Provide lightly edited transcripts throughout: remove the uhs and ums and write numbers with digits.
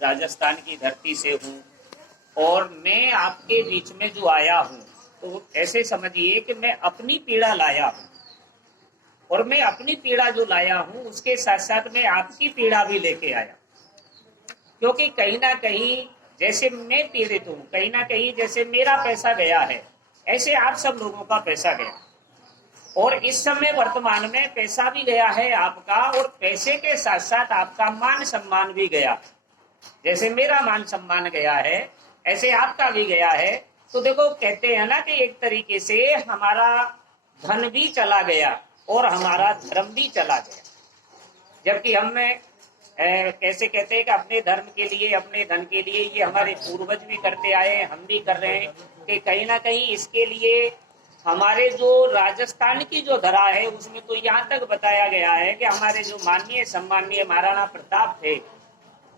राजस्थान की धरती से हूँ और मैं आपके बीच में जो आया हूँ, तो ऐसे समझिए कि मैं अपनी पीड़ा लाया हूँ और मैं अपनी पीड़ा जो लाया हूँ उसके साथ साथ मैं आपकी पीड़ा भी लेके आया, क्योंकि कहीं ना कहीं जैसे मैं पीड़ित हूँ, कहीं ना कहीं जैसे मेरा पैसा गया है, ऐसे आप सब लोगों का पैसा गया और इस समय वर्तमान में पैसा भी गया है आपका और पैसे के साथ साथ आपका मान सम्मान भी गया। जैसे मेरा मान सम्मान गया है ऐसे आपका भी गया है। तो देखो कहते हैं ना कि एक तरीके से हमारा धन भी चला गया और हमारा धर्म भी चला गया, जबकि हमें कैसे कहते हैं कि अपने धर्म के लिए अपने धन के लिए ये हमारे पूर्वज भी करते आए हैं, हम भी कर रहे हैं कि कहीं ना कहीं इसके लिए हमारे जो राजस्थान की जो धरा है उसमें तो यहाँ तक बताया गया है कि हमारे जो माननीय सम्माननीय महाराणा प्रताप थे,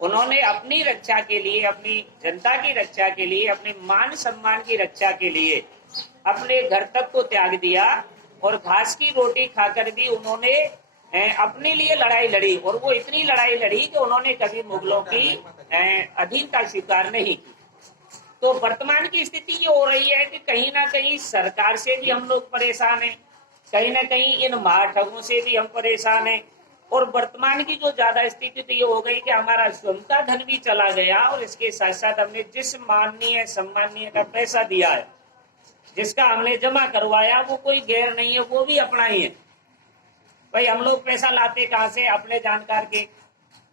उन्होंने अपनी रक्षा के लिए, अपनी जनता की रक्षा के लिए, अपने मान सम्मान की रक्षा के लिए अपने घर तक को त्याग दिया और घास की रोटी खाकर भी उन्होंने अपने लिए लड़ाई लड़ी और वो इतनी लड़ाई लड़ी कि उन्होंने कभी मुगलों की अधीनता स्वीकार नहीं की। तो वर्तमान की स्थिति ये हो रही है कि कहीं ना कहीं सरकार से भी हम लोग परेशान हैं, कहीं ना कहीं इन महाठगों से भी हम परेशान हैं और वर्तमान की जो ज्यादा स्थिति तो ये हो गई कि हमारा स्वयं का धन भी चला गया और इसके साथ साथ हमने जिस माननीय सम्माननीय का पैसा दिया है, जिसका हमने जमा करवाया, वो कोई गैर नहीं है, वो भी अपना ही है। भाई हम लोग पैसा लाते कहाँ से? अपने जानकार के,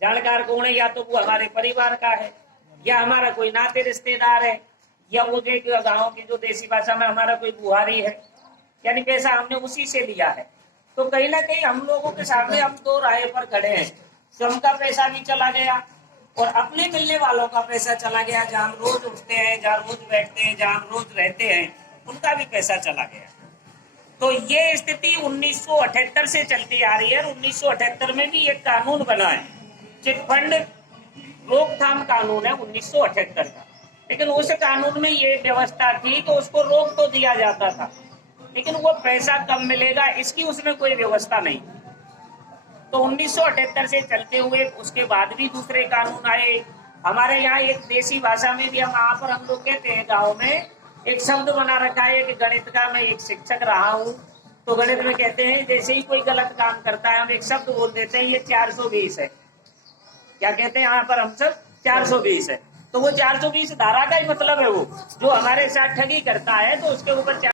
जानकार कौन है? या तो वो हमारे परिवार का है या हमारा कोई नाते रिश्तेदार है या वो जो गाँव की जो देसी भाषा में हमारा कोई बुहारी है, यानी पैसा हमने उसी से लिया है। तो कहीं ना कहीं हम लोगों के सामने हम दो राय पर खड़े हैं, स्वयं का पैसा भी चला गया और अपने मिलने वालों का पैसा चला गया, जहाँ हम रोज उठते हैं, जहाँ रोज बैठते हैं, जहाँ हम रोज रहते हैं, उनका भी पैसा चला गया। तो ये स्थिति 1978 से चलती आ रही है। 1978 में भी एक कानून बना है, चिटफंड रोकथाम कानून है 1978 का, लेकिन उस कानून में ये व्यवस्था थी कि उसको रोक तो दिया जाता था, लेकिन वो पैसा कब मिलेगा इसकी उसमें कोई व्यवस्था नहीं। तो 1978 से चलते हुए उसके बाद भी दूसरे कानून आए। हमारे यहाँ एक देसी भाषा में भी हम लोग कहते हैं, गाँव में एक शब्द बना रखा है कि गणित का मैं एक शिक्षक रहा हूँ, तो गणित में कहते हैं जैसे ही कोई गलत काम करता है हम एक शब्द बोल देते हैं, ये 420 है। क्या कहते हैं यहाँ पर हम सब? 420 है। तो वो 420 धारा का ही मतलब है, वो जो हमारे साथ ठगी करता है तो उसके ऊपर